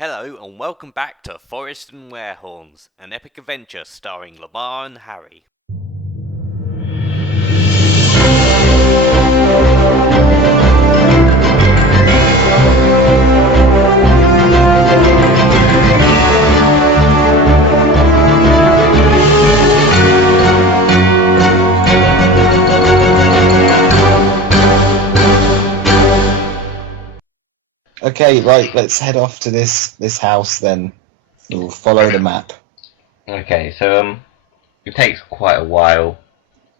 Hello and welcome back to Forest and Werehorns, an epic adventure starring Lamarr and Harry. Okay, right, let's head off to this house then. We'll follow the map. Okay, so it takes quite a while.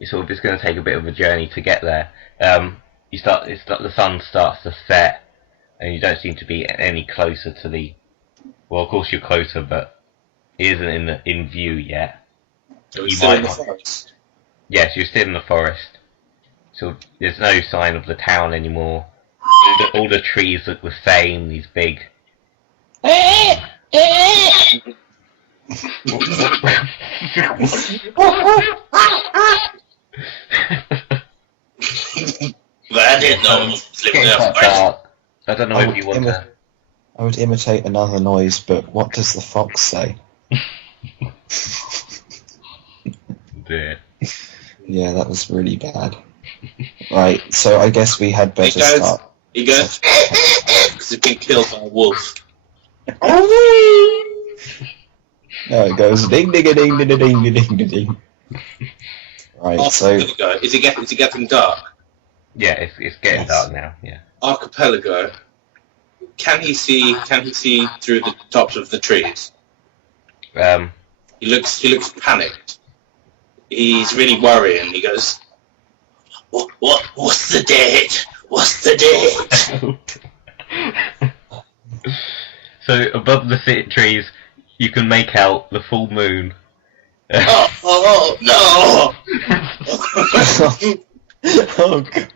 It's going to take a bit of a journey to get there. The sun starts to set, and you don't seem to be any closer to the. Well, of course you're closer, but it isn't in view yet. Are we still in the forest? Yes, you're still in the forest. So there's no sign of the town anymore. All the trees look the same. These big. That didn't know was living in a forest. I don't know if you want to. I would imitate another noise, but what does the fox say? Dear. Yeah, that was really bad. Right, so I guess we had better start. He goes, because he's been killed by a wolf. There it goes, ding ding a ding ding ding ding ding ding. Right, so Is it getting dark? Yeah, it's getting dark now. Yeah. Archipeligo. Can he see through the tops of the trees? He looks panicked. He's really worrying. He goes, What's the date? What's the date? So above the trees, you can make out the full moon. Oh no! oh god.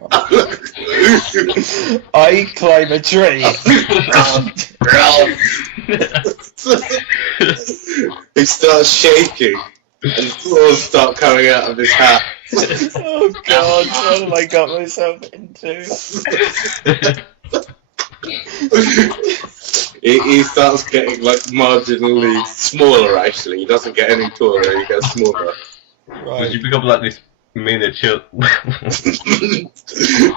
I climb a tree. He starts shaking, and claws start coming out of his hat. Oh god, what have I got myself into? He starts getting marginally smaller. Actually, he doesn't get any taller. He gets smaller. Right. You become like this miniature.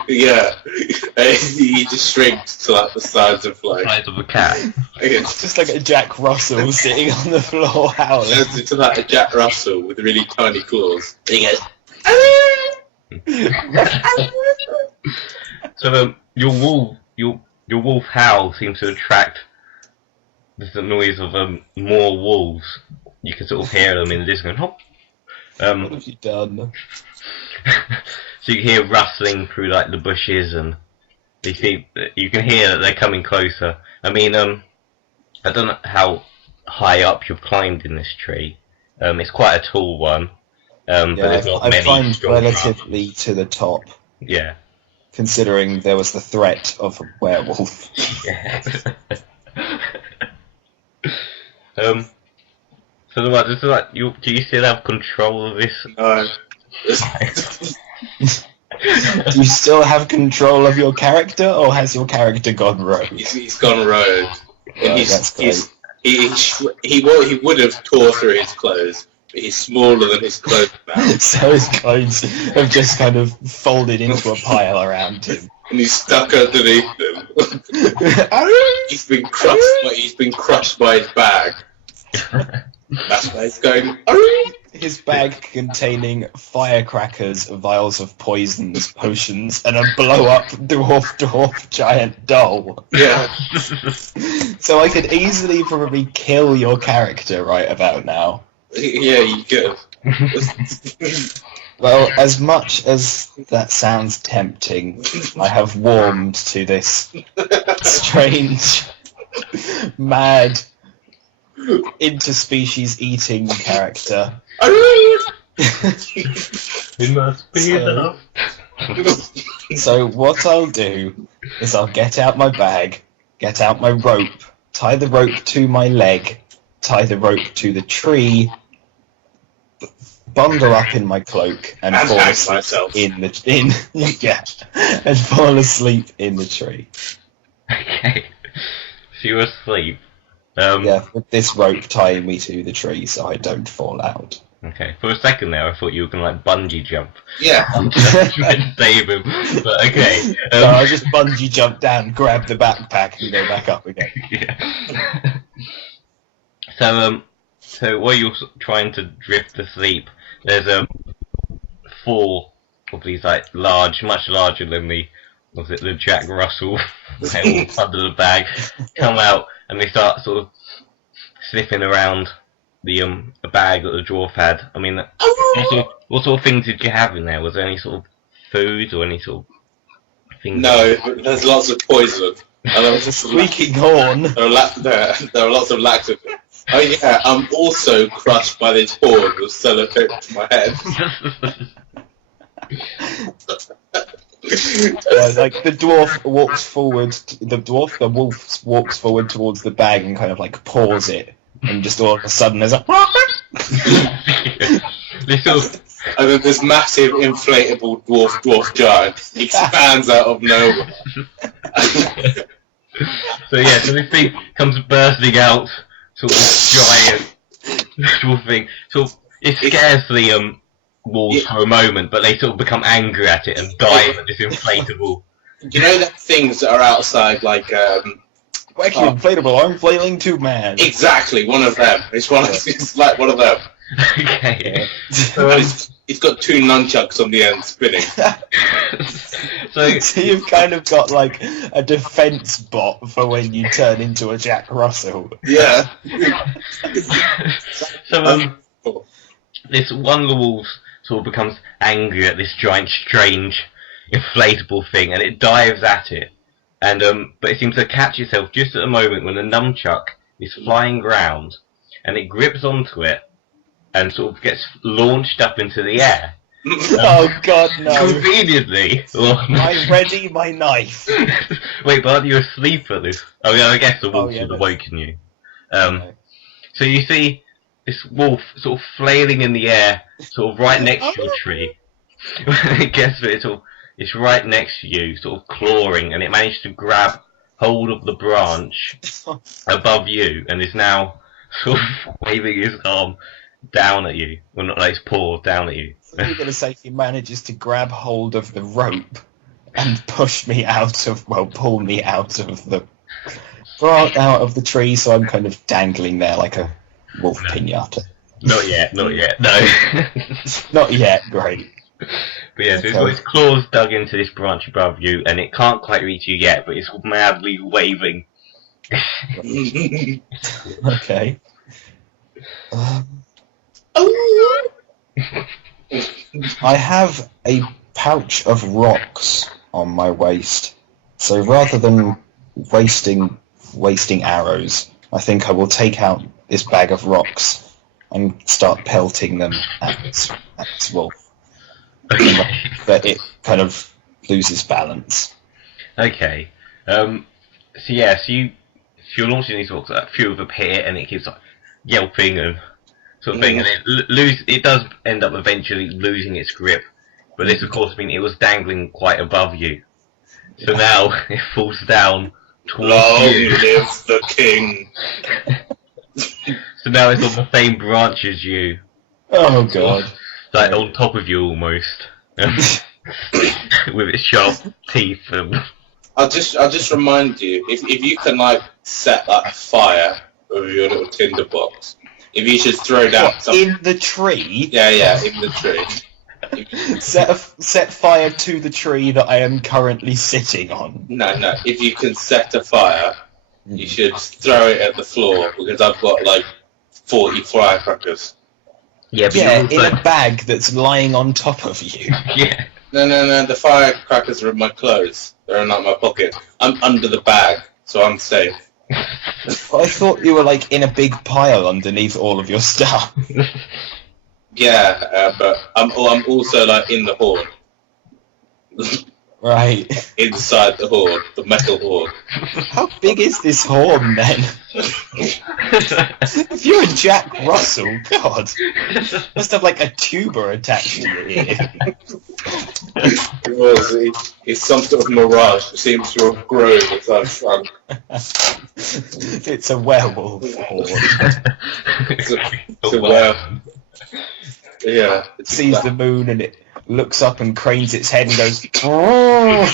Yeah, he just shrinks to the size of size of a cat. It's just like a Jack Russell sitting on the floor howling. Turns into a Jack Russell with really tiny claws. And he goes. So your wolf howl seems to attract the noise of more wolves. You can sort of hear them in the distance. Hop. What have you done? So you can hear rustling through the bushes, and you can hear that they're coming closer. I mean, I don't know how high up you've climbed in this tree. It's quite a tall one. But there's not I've many climbed relatively to the top. Yeah. Considering there was the threat of a werewolf. Yeah. So do you still have control of this? No. Do you still have control of your character, or has your character gone rogue? He's gone rogue. And Right, he would have tore through his clothes. He's smaller than his clothes now. So his clothes have just kind of folded into a pile around him. And he's stuck underneath them. He's been crushed by his bag. That's why he's going. His bag containing firecrackers, vials of poisons, potions, and a blow-up dwarf giant doll. Yeah. So I could easily probably kill your character right about now. Yeah, you could. Well, as much as that sounds tempting, I have warmed to this strange, mad, interspecies eating character. It must be enough. So what I'll do is I'll get out my bag, get out my rope, tie the rope to my leg, tie the rope to the tree, bundle up in my cloak, and fall asleep and fall asleep in the tree. Okay. So you're asleep. Yeah, with this rope tying me to the tree so I don't fall out. Okay, for a second there I thought you were going to like bungee jump. Yeah. Try and save him, but okay. So I'll just bungee jump down, grab the backpack and go back up again. Yeah. So while you're trying to drift to sleep, there's 4 of these like large, much larger than the Jack Russell whales under the bag, come out and they start sort of sniffing around the bag that the dwarf had. I mean, what sort of things did you have in there? Was there any sort of food or any sort of things? No, there's lots of poison. And there was A squeaking horn. there are lots of laxatives. Oh yeah, I'm also crushed by this horn with sellotape to my head. Like the dwarf walks forward. The wolf walks forward towards the bag and kind of like paws it, and just all of a sudden there's a. And then this massive inflatable dwarf giant expands out of nowhere. So this thing comes bursting out, sort of giant dwarf thing. Sort of it scares the wolves for a moment, but they sort of become angry at it and dive at this inflatable. You know the things that are outside, like Wacky inflatable arm flailing tube man. Exactly, one of them. It's like one of them. Okay. It's got 2 nunchucks on the end spinning. So you've kind of got like a defense bot for when you turn into a Jack Russell. Yeah. So this one of the wolves sort of becomes angry at this giant, strange, inflatable thing, and it dives at it. And but it seems to catch itself just at the moment when the nunchuck is flying round, and it grips onto it and sort of gets launched up into the air. Oh God, no! Conveniently. I ready my knife. Wait, but aren't you asleep at this? Oh yeah, I guess the wolf yeah, should have no. woken you. So you see this wolf sort of flailing in the air, sort of right next to your tree. It gets it, it's right next to you, sort of clawing, and it managed to grab hold of the branch above you, and is now sort of waving his arm down at you. Well, not like his paw down at you. So you're going to say he manages to grab hold of the rope and pull me out of the tree, so I'm kind of dangling there like a wolf pinata. Not yet, no. Not yet, great. But yeah, so it's got its claws dug into this branch above you, and it can't quite reach you yet, but it's madly waving. Okay. I have a pouch of rocks on my waist, so rather than wasting arrows, I think I will take out this bag of rocks and start pelting them at this wolf. But it kind of loses balance. Okay. So you're launching these rocks, a few of them hit, and it keeps like yelping and sort of thing, and it does end up eventually losing its grip. But this, of course, means it was dangling quite above you. So now it falls down towards Long you. live the king. So now it's on the same branch as you, Oh God. like on top of you almost, with its sharp teeth. I'll just remind you, if you can like set like a fire with your little tinder box, if you should throw down some In the tree? yeah, in the tree. Set fire to the tree that I am currently sitting on. No, if you can set a fire, you should throw it at the floor, because I've got like 40 firecrackers. Yeah, but Yeah, you're also, in a bag that's lying on top of you. yeah. No, the firecrackers are in my clothes. They're in like my pocket. I'm under the bag, so I'm safe. I thought you were like in a big pile underneath all of your stuff. Yeah, but I'm also like in the horn. Right. Inside the horn, the metal horn. How big is this horn then? If you're a Jack Russell, God, must have like a tuber attached to your ear. It was. It's some sort of mirage. It seems to have grown as I've shrunk. It's a werewolf horde. It's a werewolf. Yeah. It sees the moon and it looks up and cranes its head and goes, "Oh!"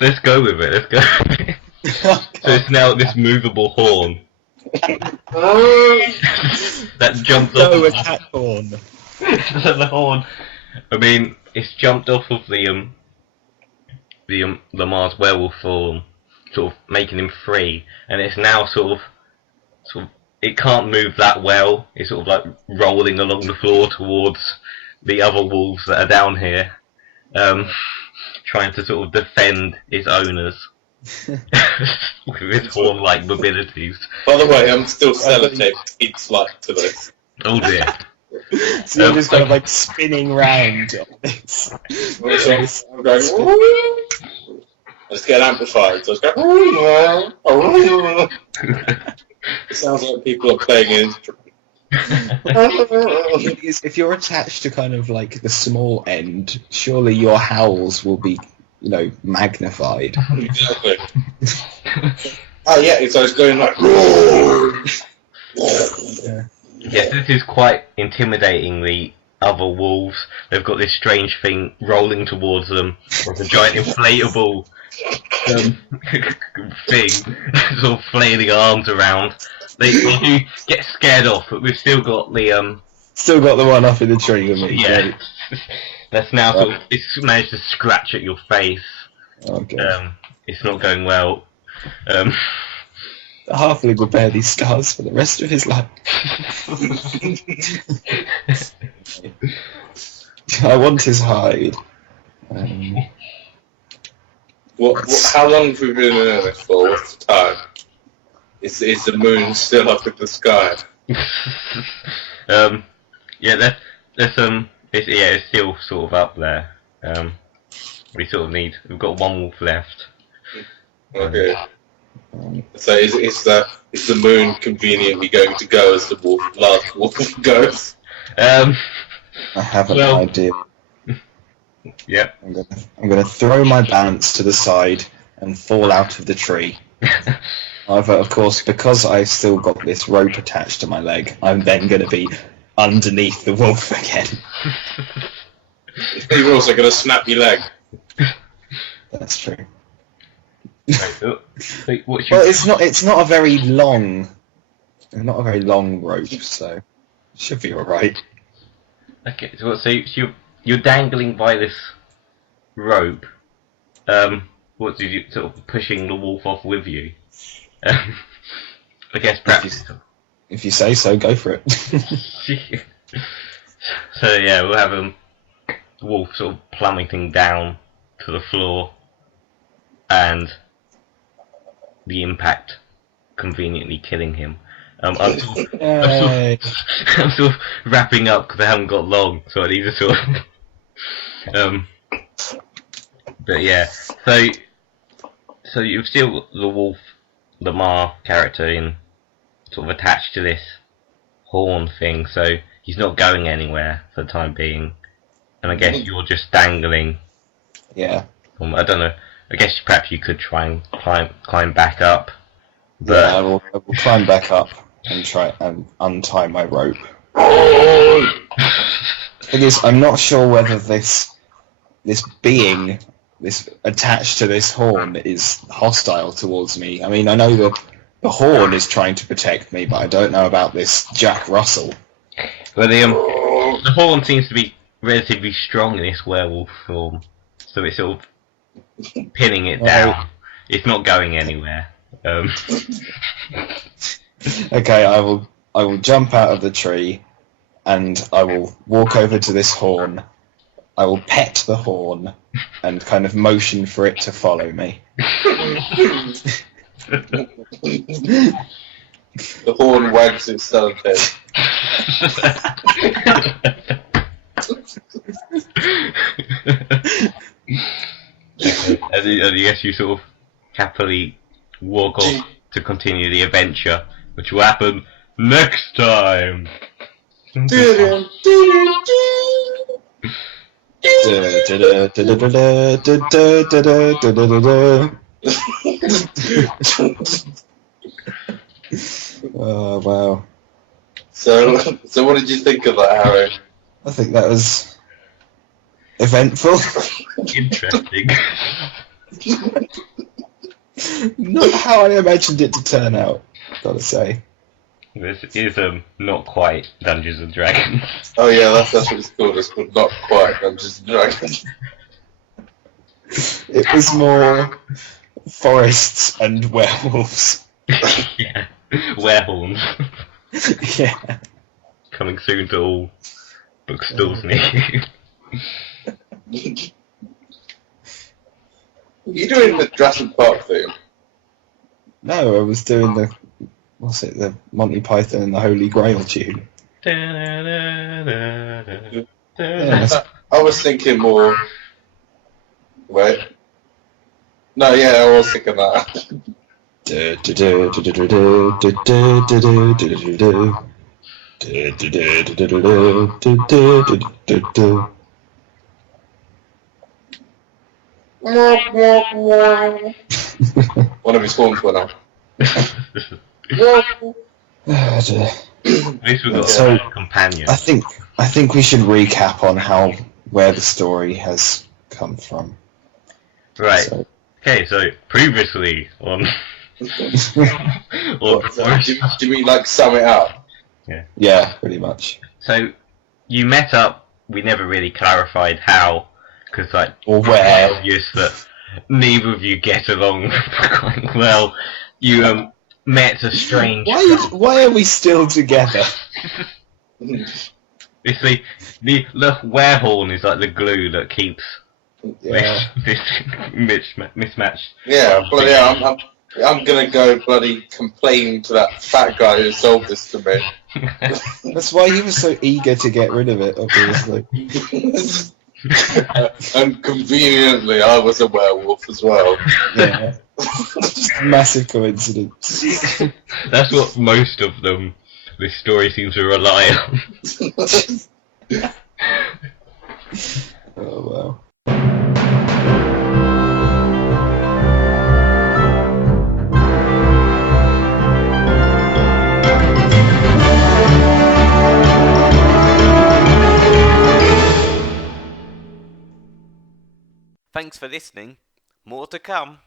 Let's go with it, let's go. So it's now this movable horn. That jumped off. No attack horn. The horn. I mean, it's jumped off of the Lamarr's werewolf form, sort of making him free, and it's now sort of, it can't move that well. It's sort of like rolling along the floor towards the other wolves that are down here, trying to sort of defend its owners with its horn-like abilities. By the way, I'm still sellotaped each like to this. Oh dear. So you're just kind of like spinning round on this. I'm going, I just get amplified, so I just go, it sounds like people are playing an instrument. If you're attached to kind of like the small end, surely your howls will be, magnified. Exactly. Oh yeah, so it's going like. Yeah. Yes, this is quite intimidating, the other wolves. They've got this strange thing rolling towards them, with a giant inflatable thing, sort of flailing arms around. They do get scared off, but we've still got the Still got the one up in the tree with me. yeah. That's now sort of, it's managed to scratch at your face. Okay. It's not going well. The halfling will bear these scars for the rest of his life. I want his hide. How long have we been in this for? What's the time? Is the moon still up in the sky? Yeah, it's still sort of up there. We've got one wolf left. Okay. So is the moon conveniently going to go as the last wolf goes? I have an idea. Yep. I'm gonna throw my balance to the side and fall out of the tree. However, of course, because I've still got this rope attached to my leg, I'm then going to be underneath the wolf again. You're also going to snap your leg. That's true. Well, it's not a very long rope, so it should be all right. Okay, so you're dangling by this rope. What did you sort of pushing the wolf off with you? I guess perhaps. If you say so, go for it. So yeah, we'll have the wolf sort of plummeting down to the floor, and the impact conveniently killing him. I'm sort of wrapping up because I haven't got long, so I need to sort of. But yeah, so you've still got the wolf, Lamarr character in sort of attached to this horn thing, so he's not going anywhere for the time being, and I guess you're just dangling. Yeah. I don't know. I guess perhaps you could try and climb back up. But yeah, I will climb back up and try and untie my rope. Thing is, I'm not sure whether this being attached to this horn is hostile towards me. I mean, I know the horn is trying to protect me, but I don't know about this Jack Russell. Well, the horn seems to be relatively strong in this werewolf form, so it's sort of pinning it down. It's not going anywhere. Okay, I will jump out of the tree, and I will walk over to this horn. I will pet the horn and kind of motion for it to follow me. The horn wags its tail. And yes, you sort of happily walk off to continue the adventure, which will happen next time. Oh wow! So what did you think of that, Harry? I think that was eventful. Interesting. Not how I imagined it to turn out. Gotta say. This is not quite Dungeons and Dragons. Oh yeah, that's what it's called. It's called Not Quite Dungeons and Dragons. It was more forests and werewolves. Yeah. Werehorns. Yeah. Coming soon to all bookstores near you. You doing the Jurassic Park thing? No, I was doing the Monty Python and the Holy Grail tune. Yeah, I was thinking more. Wait. No, yeah, I was thinking that. One of his horns went off. At least we've got So, a companion. I think we should recap on where the story has come from. Right. So, Okay, so previously on... Do you mean like sum it up? yeah, pretty much. So, you met up, we never really clarified how, because Or where. it's obvious that neither of you get along quite well. You met a strange... Why are we still together? It's the Wearhorn is like the glue that keeps Yeah. this mismatched. Yeah, bloody hell, I'm gonna go bloody complain to that fat guy who sold this to me. That's why he was so eager to get rid of it, obviously. And conveniently, I was a werewolf as well. Yeah. Massive coincidence. That's what most of them, this story seems to rely on. Oh wow. Thanks for listening. More to come.